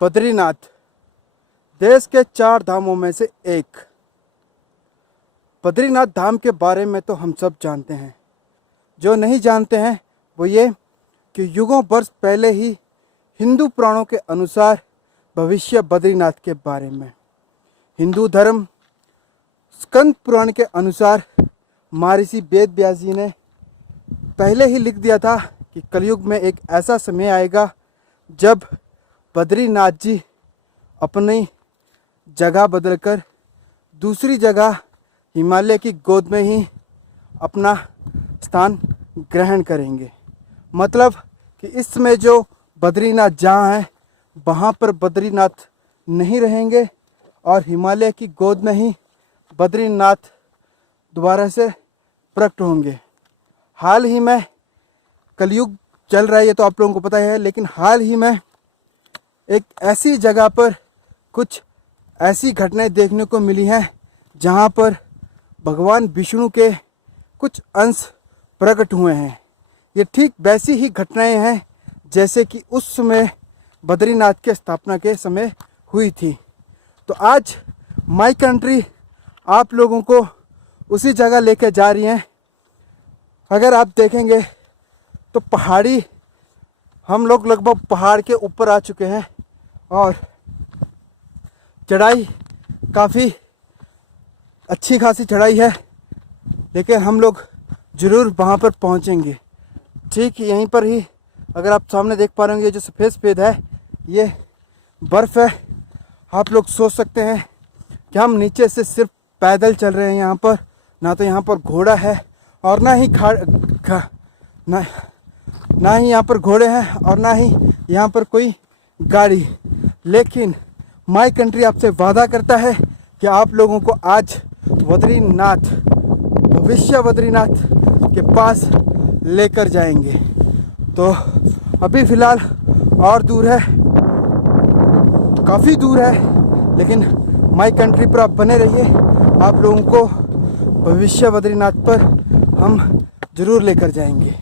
बद्रीनाथ देश के 4 धामों में से एक। बद्रीनाथ धाम के बारे में तो हम सब जानते हैं। जो नहीं जानते हैं वो ये कि युगों वर्ष पहले ही हिंदू पुराणों के अनुसार भविष्य बद्रीनाथ के बारे में, हिंदू धर्म स्कंद पुराण के अनुसार महर्षि वेद व्यास जी ने पहले ही लिख दिया था कि कलयुग में एक ऐसा समय आएगा जब बद्रीनाथ जी अपनी जगह बदलकर दूसरी जगह हिमालय की गोद में ही अपना स्थान ग्रहण करेंगे। मतलब कि इस समय जो बद्रीनाथ जहाँ है वहाँ पर बद्रीनाथ नहीं रहेंगे और हिमालय की गोद में ही बद्रीनाथ दोबारा से प्रकट होंगे। हाल ही में कलयुग चल रहा है, ये तो आप लोगों को पता है, लेकिन हाल ही में एक ऐसी जगह पर कुछ ऐसी घटनाएं देखने को मिली हैं जहां पर भगवान विष्णु के कुछ अंश प्रकट हुए हैं। ये ठीक वैसी ही घटनाएं हैं जैसे कि उस समय बद्रीनाथ के स्थापना के समय हुई थी। तो आज माई कंट्री आप लोगों को उसी जगह लेकर जा रही हैं। अगर आप देखेंगे तो पहाड़ी, हम लोग लगभग पहाड़ के ऊपर आ चुके हैं और चढ़ाई काफ़ी अच्छी खासी चढ़ाई है, लेकिन हम लोग ज़रूर वहाँ पर पहुँचेंगे। ठीक यहीं पर ही अगर आप सामने देख पा रहे होंगे, जो सफ़ेद सफ़ेद है ये बर्फ़ है। आप लोग सोच सकते हैं कि हम नीचे से सिर्फ पैदल चल रहे हैं। यहाँ पर ना तो यहाँ पर घोड़ा है और ना ही यहाँ पर घोड़े हैं और ना ही यहाँ पर कोई गाड़ी। लेकिन माई कंट्री आपसे वादा करता है कि आप लोगों को आज बद्रीनाथ, भविष्य बद्रीनाथ के पास लेकर जाएंगे। तो अभी फ़िलहाल और दूर है, काफ़ी दूर है, लेकिन माई कंट्री पर आप बने रहिए। आप लोगों को भविष्य बद्रीनाथ पर हम ज़रूर लेकर जाएंगे।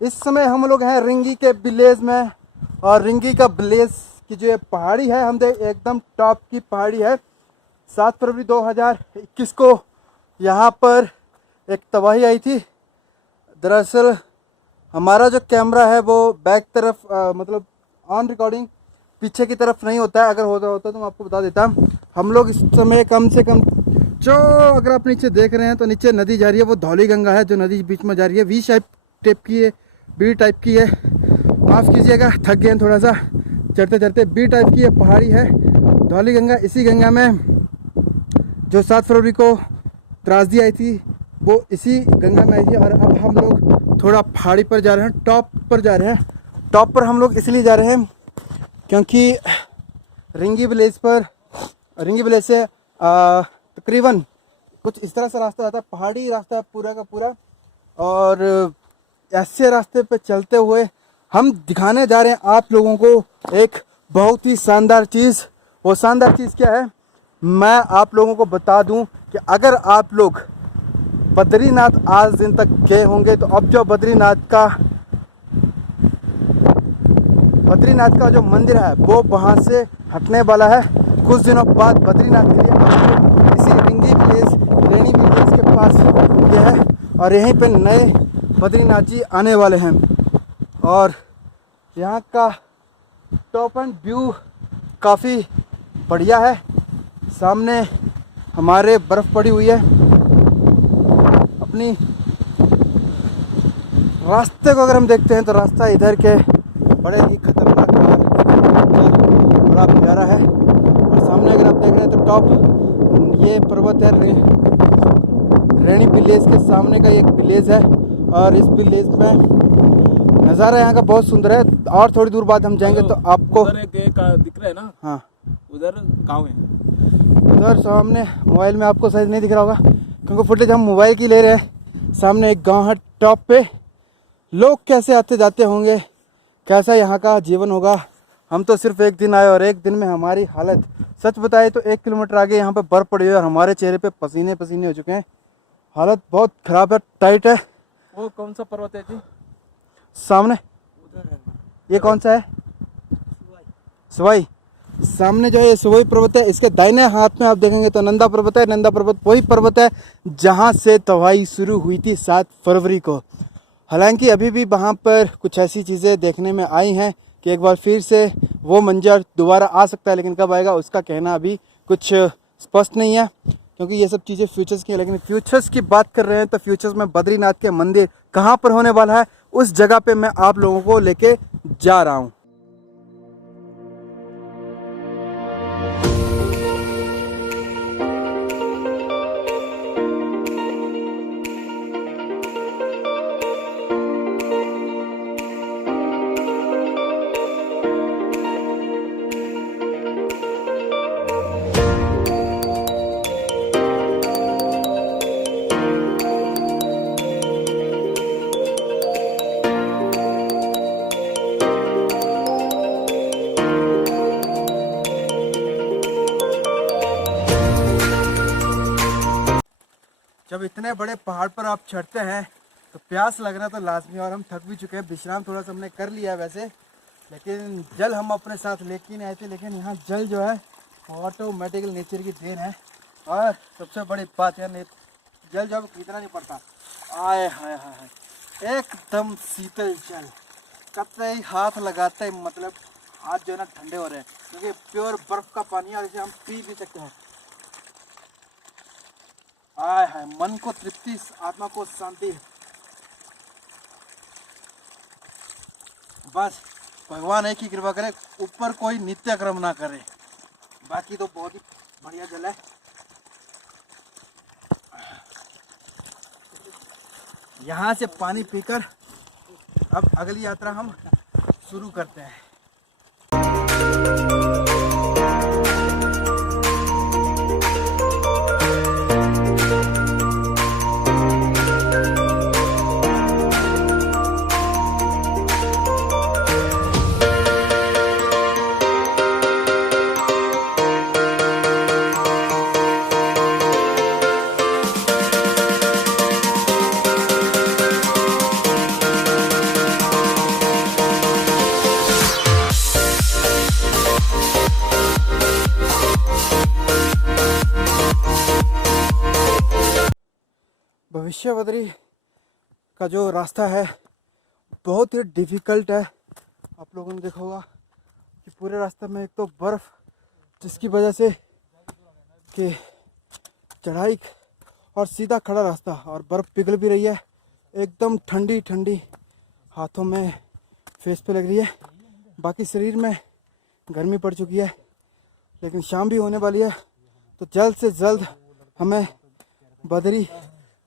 इस समय हम लोग हैं रिंगी के विलेज में, और रिंगी का विलेज की जो पहाड़ी है, हम देख एकदम टॉप की पहाड़ी है। 7 फरवरी 2021 को यहाँ पर एक तबाही आई थी। दरअसल हमारा जो कैमरा है वो बैक तरफ मतलब ऑन रिकॉर्डिंग पीछे की तरफ नहीं होता है। अगर होता तो मैं आपको बता देता। हम लोग इस समय कम से कम जो, अगर आप नीचे देख रहे हैं तो नीचे नदी जा रही है, वो धौली गंगा है जो नदी बीच में जा रही है। वी शेप टाइप की है, बी टाइप की है, माफ़ कीजिएगा थक गए हैं थोड़ा सा चढ़ते चढ़ते। बी टाइप की है, पहाड़ी है धौली गंगा। इसी गंगा में जो 7 फरवरी को त्रासदी आई थी वो इसी गंगा में आई थी। और अब हम लोग थोड़ा पहाड़ी पर जा रहे हैं, टॉप पर जा रहे हैं। टॉप पर हम लोग इसलिए जा रहे हैं क्योंकि रिंगी विलेज से तकरीबन कुछ इस तरह से रास्ता जाता है, पहाड़ी रास्ता पूरा का पूरा। और ऐसे रास्ते पे चलते हुए हम दिखाने जा रहे हैं आप लोगों को एक बहुत ही शानदार चीज़। वो शानदार चीज़ क्या है मैं आप लोगों को बता दूं कि अगर आप लोग बद्रीनाथ आज दिन तक गए होंगे तो अब जो बद्रीनाथ का जो मंदिर है वो वहाँ से हटने वाला है। कुछ दिनों बाद बद्रीनाथ के लिए आपको इसी रिंगी विलेज, रेनी विलेज के पास ये है, और यहीं पे नए बद्रीनाथ जी आने वाले हैं। और यहाँ का टॉप एंड व्यू काफ़ी बढ़िया है। सामने हमारे बर्फ़ पड़ी हुई है। अपनी रास्ते को अगर हम देखते हैं तो रास्ता इधर के बड़े ही खतरनाक बड़ा प्यारा है। और सामने अगर आप देख रहे हैं तो टॉप ये पर्वत है रेणी विलेज के सामने का एक विलेज है। और इस विलेज में नज़ारा यहाँ का बहुत सुंदर है। और थोड़ी दूर बाद हम जाएंगे तो आपको उधर एक दिख रहा है ना। हाँ, उधर गाँव है। उधर सामने मोबाइल में आपको शायद नहीं दिख रहा होगा क्योंकि फुटेज हम मोबाइल की ले रहे हैं। सामने एक गांव है टॉप पे। लोग कैसे आते जाते होंगे, कैसा यहाँ का जीवन होगा। हम तो सिर्फ एक दिन आए और एक दिन में हमारी हालत, सच बताए तो 1 किलोमीटर आगे यहाँ पे बर्फ़ पड़ी हुई है और हमारे चेहरे पे पसीने पसीने हो चुके हैं। हालत बहुत ख़राब है, टाइट है। वो कौन सा पर्वत है जी? सामने उधर है। ये कौन सा है? सवाई। सामने जो है ये सवाई पर्वत है। इसके दाहिने हाथ में आप देखेंगे तो नंदा पर्वत है। नंदा पर्वत वही पर्वत है जहाँ से तबाही शुरू हुई थी 7 फरवरी को। हालांकि अभी भी वहाँ पर कुछ ऐसी चीज़ें देखने में आई हैं कि एक बार फिर से वो मंजर दोबारा आ सकता है, लेकिन कब आएगा उसका कहना अभी कुछ स्पष्ट नहीं है क्योंकि ये सब चीज़ें फ्यूचर्स की हैं। लेकिन फ्यूचर्स की बात कर रहे हैं तो फ्यूचर्स में बद्रीनाथ के मंदिर कहाँ पर होने वाला है उस जगह पे मैं आप लोगों को लेके जा रहा हूँ। जब इतने बड़े पहाड़ पर आप चढ़ते हैं तो प्यास लगना तो लाजमी, और हम थक भी चुके हैं। विश्राम थोड़ा सा हमने कर लिया है वैसे, लेकिन जल हम अपने साथ लेके नहीं आए थे। लेकिन यहाँ जल जो है ऑटोमेटिकल नेचर की देन है। और सबसे बड़ी बात है जल जब कितना नहीं पड़ता, आए हाय हाय एकदम शीतल जल। कतई हाथ लगाते ही मतलब हाथ जो है ना ठंडे हो रहे हैं क्योंकि प्योर बर्फ का पानी है और इसे हम पी भी सकते हैं। आय हाय, मन को तृप्ति, आत्मा को शांति। बस भगवान एक ही कृपा करे, ऊपर कोई नित्य क्रम ना करे, बाकी तो बहुत ही बढ़िया जल है। यहाँ से पानी पीकर अब अगली यात्रा हम शुरू करते हैं। भविष्य बद्री का जो रास्ता है बहुत ही डिफ़िकल्ट है। आप लोगों ने देखा होगा कि पूरे रास्ते में एक तो बर्फ़, जिसकी वजह से कि चढ़ाई और सीधा खड़ा रास्ता, और बर्फ़ पिघल भी रही है एकदम ठंडी ठंडी, हाथों में फेस पे लग रही है। बाकी शरीर में गर्मी पड़ चुकी है, लेकिन शाम भी होने वाली है तो जल्द से जल्द हमें बद्री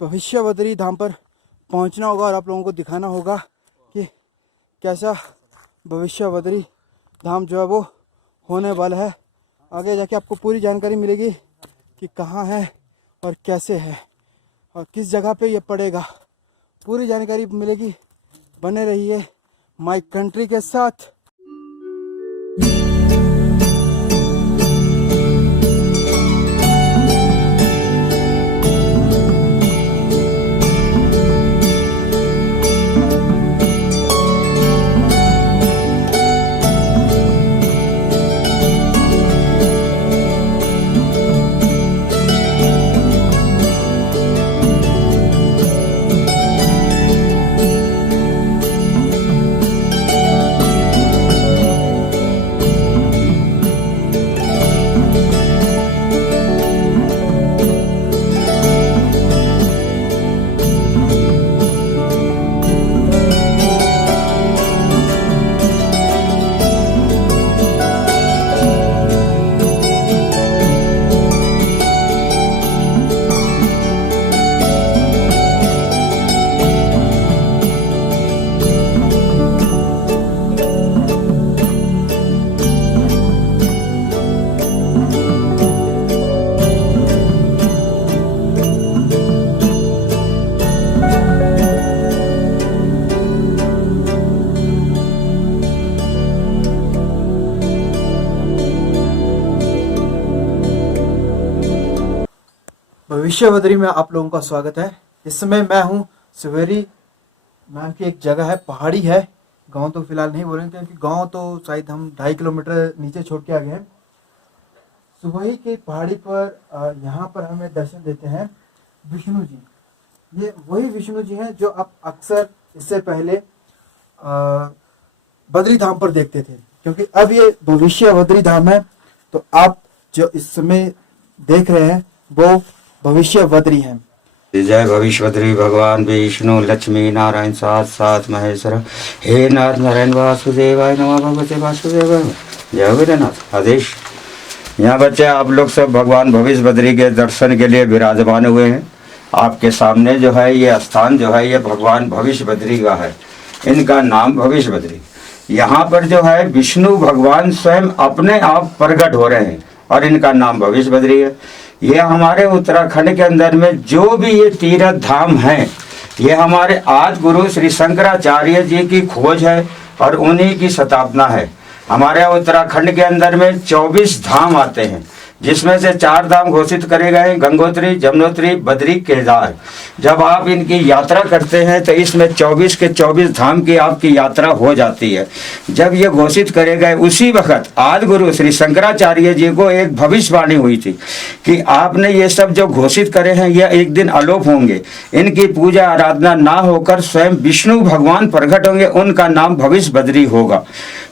भविष्य बद्री धाम पर पहुंचना होगा और आप लोगों को दिखाना होगा कि कैसा भविष्य बद्री धाम जो है वो होने वाला है। आगे जाके आपको पूरी जानकारी मिलेगी कि कहाँ है और कैसे है और किस जगह पे ये पड़ेगा, पूरी जानकारी मिलेगी। बने रहिए माय कंट्री के साथ। भविष्य बद्री में आप लोगों का स्वागत है। इस समय मैं हूँ सवेरी नाम की एक जगह है, पहाड़ी है। गांव तो फिलहाल नहीं बोलेंगे क्योंकि गांव तो शायद हम 2.5 किलोमीटर नीचे छोड़ के आ गए हैं। सुबही की पहाड़ी पर यहाँ पर हमें दर्शन देते हैं विष्णु जी। ये वही विष्णु जी हैं जो आप अक्सर इससे पहले बद्री धाम पर देखते थे, क्योंकि अब ये भविष्य बद्री धाम है। तो आप जो इस समय देख रहे हैं वो भविष्य बद्री हैं। जय भविष्य बद्री भगवान विष्णु लक्ष्मी नारायण साथ साथ महेश्वर हे नाथ नारायण वासुदेवाय नमः भगवते वासुदेवाय। जय वीरनाथ आदेश। यहाँ बच्चे आप लोग सब भगवान भविष्य बद्री के दर्शन के लिए विराजमान हुए हैं। आपके सामने जो है ये स्थान जो है ये भगवान भविष्य बद्री का है। इनका नाम भविष्य बद्री। यहाँ पर जो है विष्णु भगवान स्वयं अपने आप प्रकट हो रहे हैं और इनका नाम भविष्य बद्री है। ये हमारे उत्तराखंड के अंदर में जो भी ये तीर्थ धाम हैं, ये हमारे आदि गुरु श्री शंकराचार्य जी की खोज है और उन्हीं की स्थापना है। हमारे उत्तराखंड के अंदर में 24 धाम आते हैं, जिसमें से 4 धाम घोषित करे गए हैं, गंगोत्री, यमुनोत्री, बद्री, केदार। जब आप इनकी यात्रा करते हैं तो इसमें 24 के 24 धाम की आपकी यात्रा हो जाती है। जब ये घोषित करे गए उसी वक्त आदि गुरु श्री शंकराचार्य जी को एक भविष्यवाणी हुई थी कि आपने ये सब जो घोषित करे हैं ये एक दिन अलोप होंगे। इनकी पूजा आराधना ना होकर स्वयं विष्णु भगवान प्रकट होंगे, उनका नाम भविष्य बद्री होगा।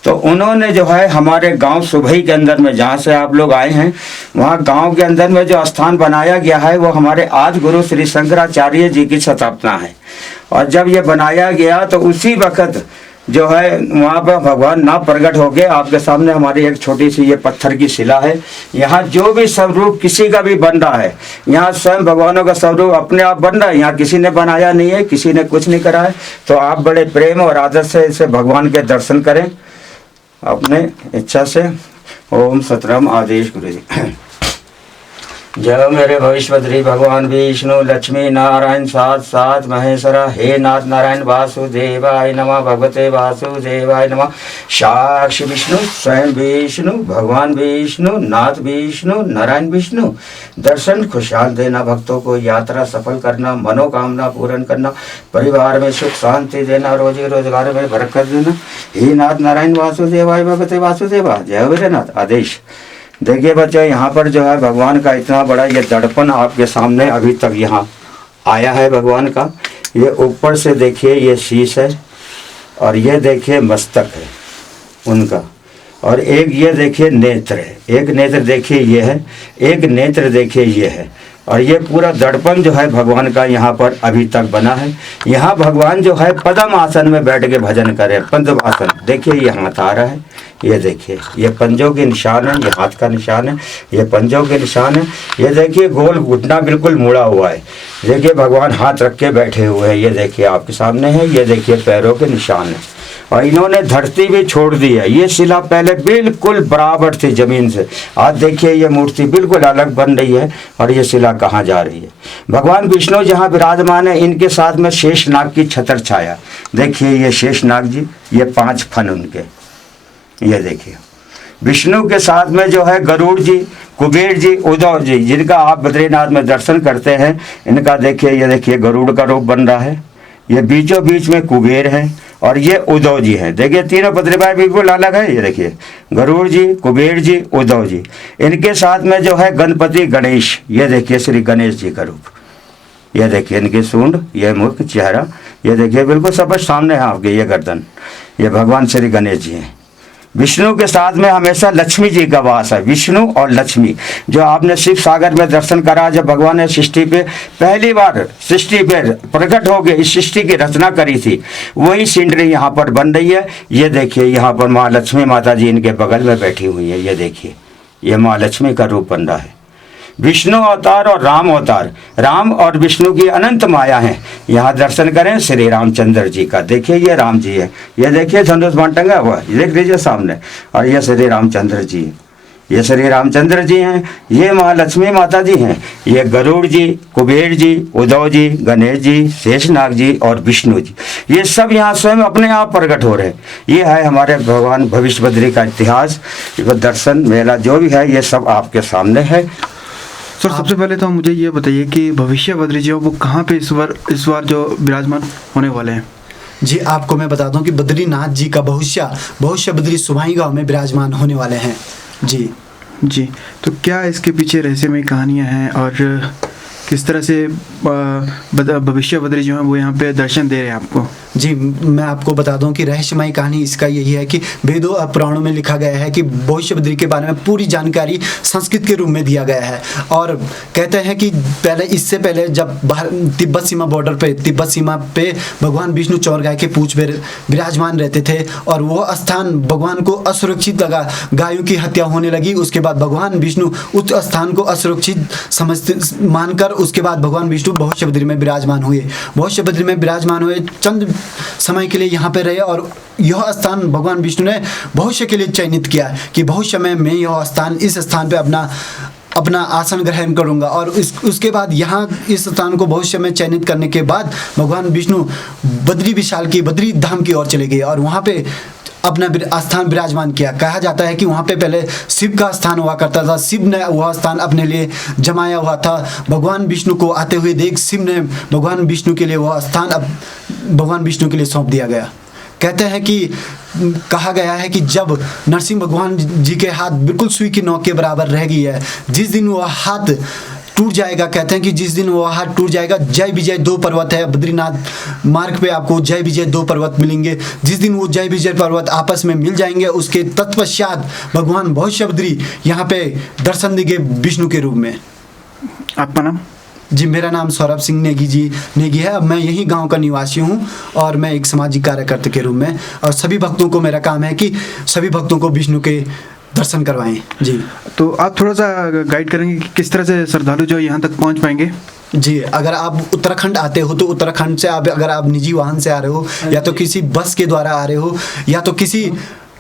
तो उन्होंने जो है हमारे गांव सुबही के अंदर में, जहाँ से आप लोग आए हैं, वहाँ गांव के अंदर में जो स्थान बनाया गया है वो हमारे आदि गुरु श्री शंकराचार्य जी की स्थापना है। और जब ये बनाया गया तो उसी वक्त जो है वहाँ पर भगवान ना प्रकट हो गए। आपके सामने हमारी एक छोटी सी ये पत्थर की शिला है। यहाँ जो भी स्वरूप किसी का भी बन रहा है, यहाँ स्वयं भगवानों का स्वरूप अपने आप बन रहा है। यहाँ किसी ने बनाया नहीं है, किसी ने कुछ नहीं करा है। तो आप बड़े प्रेम और आदर से इसे भगवान के दर्शन करें अपने इच्छा से। ओम सतराम आदेश गुरु जी। जय मेरे भविष्य बद्री भगवान विष्णु लक्ष्मी नारायण साथ साथ महेश्वर हे नाथ नारायण वासुदेवाय नमः भगवते वासुदेवाय नमः। साक्षी विष्णु स्वयं विष्णु भगवान विष्णु नाथ विष्णु नारायण विष्णु। दर्शन खुशहाल देना, भक्तों को यात्रा सफल करना, मनोकामना पूर्ण करना, परिवार में सुख शांति देना, रोजी रोजगार में बरकत देना। हे नाथ नारायण वासुदेवाय भगवते वासुदेवा। जय वीरनाथ आदेश। देखिए बच्चों, यहाँ पर जो है भगवान का इतना बड़ा ये दर्पण आपके सामने अभी तक यहाँ आया है भगवान का। ये ऊपर से देखिए ये शीश है और ये देखिए मस्तक है उनका, और एक ये देखिए नेत्र है। एक नेत्र देखिए ये है, एक नेत्र देखिए ये है। और ये पूरा दर्पण जो है भगवान का यहाँ पर अभी तक बना है। यहाँ भगवान जो है पद्म आसन में बैठ के भजन करे। पद्म आसन देखिए, ये हाथ आ रहा है, ये देखिए ये पंजों के निशान है, ये हाथ का निशान है, ये पंजों के निशान है। ये देखिए गोल घुटना बिल्कुल मुड़ा हुआ है। देखिए भगवान हाथ रख के बैठे हुए हैं, ये देखिए आपके सामने है। ये देखिए पैरों के निशान है। और इन्होंने धरती भी छोड़ दी है। ये शिला पहले बिल्कुल बराबर थी जमीन से, आज देखिए ये मूर्ति बिल्कुल अलग बन रही है और ये शिला कहाँ जा रही है। भगवान विष्णु जहाँ विराजमान है, इनके साथ में शेषनाग की छत्र छाया। देखिए ये शेषनाग जी, ये 5 फन उनके, ये देखिए। विष्णु के साथ में जो है गरुड़ जी, कुबेर जी, उद्धव जी, जिनका आप बद्रीनाथ में दर्शन करते हैं। इनका देखिए, ये देखिए गरुड़ का रूप बन रहा है। ये बीचों बीच में कुबेर है और ये उद्धव जी हैं। देखिए तीनों बद्रीभाई बिल्कुल अलग है। ये देखिए गरुड़ जी, कुबेर जी, उद्धव जी। इनके साथ में जो है गणपति गणेश, ये देखिए श्री गणेश जी का रूप। ये देखिए इनकी सूंड, ये मुख, चेहरा, ये देखिए बिल्कुल सब सामने है आपके, ये गर्दन। ये भगवान श्री गणेश जी हैं। विष्णु के साथ में हमेशा लक्ष्मी जी का वास है। विष्णु और लक्ष्मी, जो आपने शिव सागर में दर्शन करा, जब भगवान ने सृष्टि पे पहली बार सृष्टि पे प्रकट हो गए, इस सृष्टि की रचना करी थी, वही सीनरी यहाँ पर बन रही है। ये देखिए यहाँ पर माँ लक्ष्मी माता जी इनके बगल में बैठी हुई है। ये देखिए ये माँ लक्ष्मी का रूप बन रहा है। विष्णु अवतार और राम अवतार, राम और विष्णु की अनंत माया है। यहाँ दर्शन करें श्री रामचंद्र जी का। देखिए ये राम जी है, ये देखिए धनुष बाण टंगा हुआ, देख लीजिए सामने। और ये श्री रामचंद्र जी, ये श्री रामचंद्र जी हैं। ये महालक्ष्मी माता जी हैं। ये गरुड़ जी, कुबेर जी, उद्धव जी, गणेश जी, शेषनाग जी और विष्णु जी, ये सब यहाँ स्वयं अपने आप प्रकट हो रहे हैं। ये है हमारे भगवान भविष्य बद्री का इतिहास। दर्शन मेला जो भी है ये सब आपके सामने है। सर सबसे पहले तो मुझे ये बताइए कि भविष्य बद्री जो वो कहाँ पे इस बार जो विराजमान होने वाले हैं। जी आपको मैं बता दूं कि बद्रीनाथ जी का भविष्य बद्री सुवाई गांव में विराजमान होने वाले हैं। जी जी, तो क्या इसके पीछे रहस्यमय कहानियाँ हैं और किस तरह से भविष्य बद्री जो हैं वो यहाँ पे दर्शन दे रहे हैं आपको। जी मैं आपको बता दूं कि रहस्यमय कहानी इसका यही है कि वेदों और पुराणों में लिखा गया है कि भविष्य बद्री के बारे में पूरी जानकारी संस्कृत के रूप में दिया गया है। और कहते हैं कि इससे पहले जब तिब्बत सीमा बॉर्डर पे तिब्बत सीमा पे भगवान विष्णु चौरगाय के पूंछ पे विराजमान रहते थे और वह स्थान भगवान को असुरक्षित लगा, गायों की हत्या होने लगी। उसके बाद भगवान विष्णु उस स्थान को असुरक्षित मानकर उसके बाद भगवान विष्णु भविष्य बद्री में विराजमान हुए। भविष्य बद्री में विराजमान हुए, चंद समय के लिए यहाँ पे रहे और यह स्थान भगवान विष्णु ने भविष्य के लिए चयनित किया कि भविष्य में मैं यह स्थान इस स्थान पे अपना आसन ग्रहण करूंगा। और उसके बाद यहाँ इस स्थान को भविष्य में चयनित करने के बाद भगवान विष्णु बद्री विशाल की बद्री धाम की ओर चले गए और वहाँ पे अपना स्थान विराजमान किया। कहा जाता है कि वहाँ पे पहले शिव का स्थान हुआ करता था, शिव ने वह स्थान अपने लिए जमाया हुआ था। भगवान विष्णु को आते हुए देख शिव ने भगवान विष्णु के लिए वह स्थान अब भगवान विष्णु के लिए सौंप दिया गया। कहते हैं कि कहा गया है कि जब नरसिंह भगवान जी के हाथ बिल्कुल सुई की नोक के बराबर रह गई है, जिस दिन वह हाथ टूट जाएगा, कहते हैं कि जिस दिन वो हाथ टूट जाएगा, जय विजय 2 पर्वत है बद्रीनाथ मार्ग पे, आपको जय विजय 2 पर्वत मिलेंगे। जिस दिन वो जय विजय पर्वत आपस में मिल जाएंगे, उसके तत्पश्चात भगवान भविष्य बद्री यहाँ पे दर्शन देंगे विष्णु के रूप में। आपका नाम? जी मेरा नाम सौरभ सिंह नेगी है। मैं यही गांव का निवासी हूं और मैं एक सामाजिक कार्यकर्ता के रूप में, और सभी भक्तों को मेरा काम है कि सभी भक्तों को विष्णु के दर्शन करवाएं। जी तो आप थोड़ा सा गाइड करेंगे कि किस तरह से श्रद्धालु जो यहाँ तक पहुँच पाएंगे। जी अगर आप उत्तराखंड आते हो तो उत्तराखंड से अगर आप निजी वाहन से आ रहे हो या तो किसी बस के द्वारा आ रहे हो या तो किसी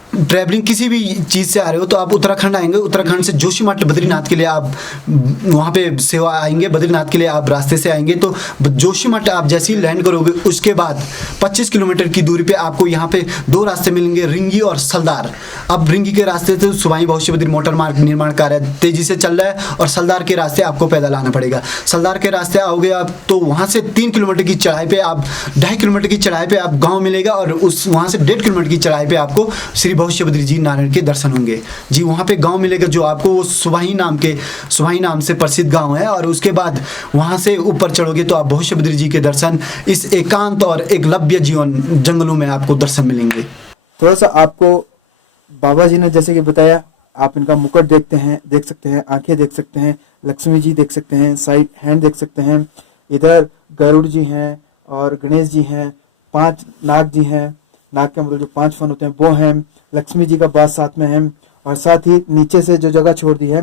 ट्रैवलिंग किसी भी चीज़ से आ रहे हो तो आप उत्तराखंड आएंगे। उत्तराखंड से जोशीमठ बद्रीनाथ के लिए आप वहाँ पे सेवा आएंगे, बद्रीनाथ के लिए आप रास्ते से आएंगे तो जोशीमठ आप जैसे ही लैंड करोगे उसके बाद 25 किलोमीटर की दूरी पे आपको यहाँ पे 2 रास्ते मिलेंगे, रिंगी और सलदार। अब रिंगी के रास्ते से सुवाई भविष्य बद्री मोटर मार्ग निर्माण कार्य तेजी से चल रहा है और सलदार के रास्ते आपको पैदल आना पड़ेगा। सलदार के रास्ते आओगे आप तो वहाँ से 3 किलोमीटर की चढ़ाई पे आप 2.5 किलोमीटर की चढ़ाई पे आप गाँव मिलेगा और उस वहाँ से 1.5 किलोमीटर की चढ़ाई पे आपको श्री भविष्य बद्री जी नारायण के दर्शन होंगे। जी वहाँ पे गांव मिलेगा जो आपको वो सुवाही नाम से प्रसिद्ध गांव है। और उसके बाद वहाँ से ऊपर चढ़ोगे तो आप भविष्य बद्री जी के दर्शन इस एकांत और एकलव्य जीवन जंगलों में आपको दर्शन मिलेंगे। थोड़ा सा आपको बाबा जी ने जैसे कि बताया, आप इनका मुकुट देख सकते हैं, आंखें देख सकते हैं, लक्ष्मी जी देख सकते हैं, साइड हैंड देख सकते हैं, इधर गरुड़ जी हैं और गणेश जी हैं, 5 नाग जी हैं, नाग के मतलब जो 5 फन होते हैं वो हैं, लक्ष्मी जी का बात साथ में है और साथ ही नीचे से जो जगह छोड़ दी है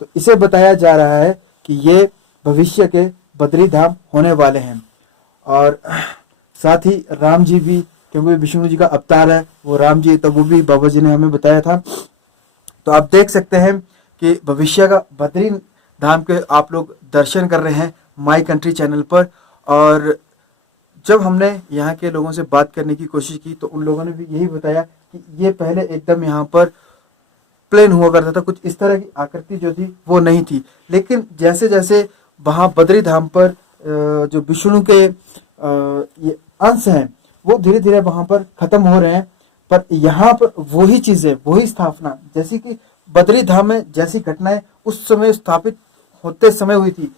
तो इसे बताया जा रहा है कि ये भविष्य के बद्री धाम होने वाले हैं। और साथ ही राम जी भी, क्योंकि विष्णु जी का अवतार है वो राम जी, तो वो भी बाबा जी ने हमें बताया था। तो आप देख सकते हैं कि भविष्य का बद्री धाम के आप लोग दर्शन कर रहे हैं माई कंट्री चैनल पर। और जब हमने यहाँ के लोगों से बात करने की कोशिश की तो उन लोगों ने भी यही बताया कि ये पहले एकदम यहाँ पर प्लेन हुआ करता था, कुछ इस तरह की आकृति जो थी वो नहीं थी। लेकिन जैसे जैसे वहाँ बद्री धाम पर जो विष्णु के ये अंश हैं वो धीरे धीरे वहाँ पर खत्म हो रहे हैं, पर यहाँ पर वही चीजें, वही स्थापना जैसी कि बद्री धाम में जैसी घटनाएं उस समय स्थापित होते समय हुई थी।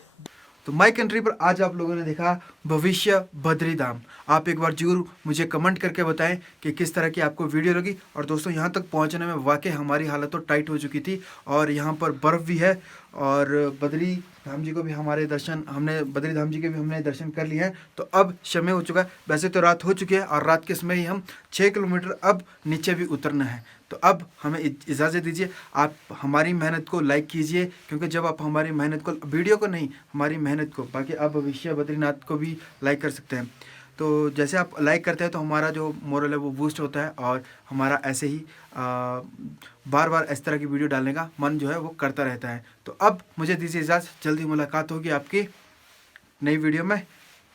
तो माई कंट्री पर आज आप लोगों ने देखा भविष्य बद्री धाम। आप एक बार जरूर मुझे कमेंट करके बताएं कि किस तरह की आपको वीडियो लगी। और दोस्तों यहाँ तक पहुँचने में वाकई हमारी हालत तो टाइट हो चुकी थी और यहाँ पर बर्फ़ भी है और बद्री धाम जी को भी बद्री धाम जी के भी हमने दर्शन कर लिए हैं। तो अब समय हो चुका है, वैसे तो रात हो चुकी है और रात के समय ही हम 6 किलोमीटर अब नीचे भी उतरना है। तो अब हमें इजाज़त दीजिए, आप हमारी मेहनत को लाइक कीजिए, क्योंकि जब आप हमारी मेहनत को, वीडियो को नहीं हमारी मेहनत को, बाकी आप भविष्य बद्रीनाथ को भी लाइक कर सकते हैं। तो जैसे आप लाइक करते हैं तो हमारा जो मोरल है वो बूस्ट होता है और हमारा ऐसे ही बार बार इस तरह की वीडियो डालने का मन जो है वो करता रहता है। तो अब मुझे दीजिए इजाज़त, जल्दी मुलाकात होगी आपकी नई वीडियो में।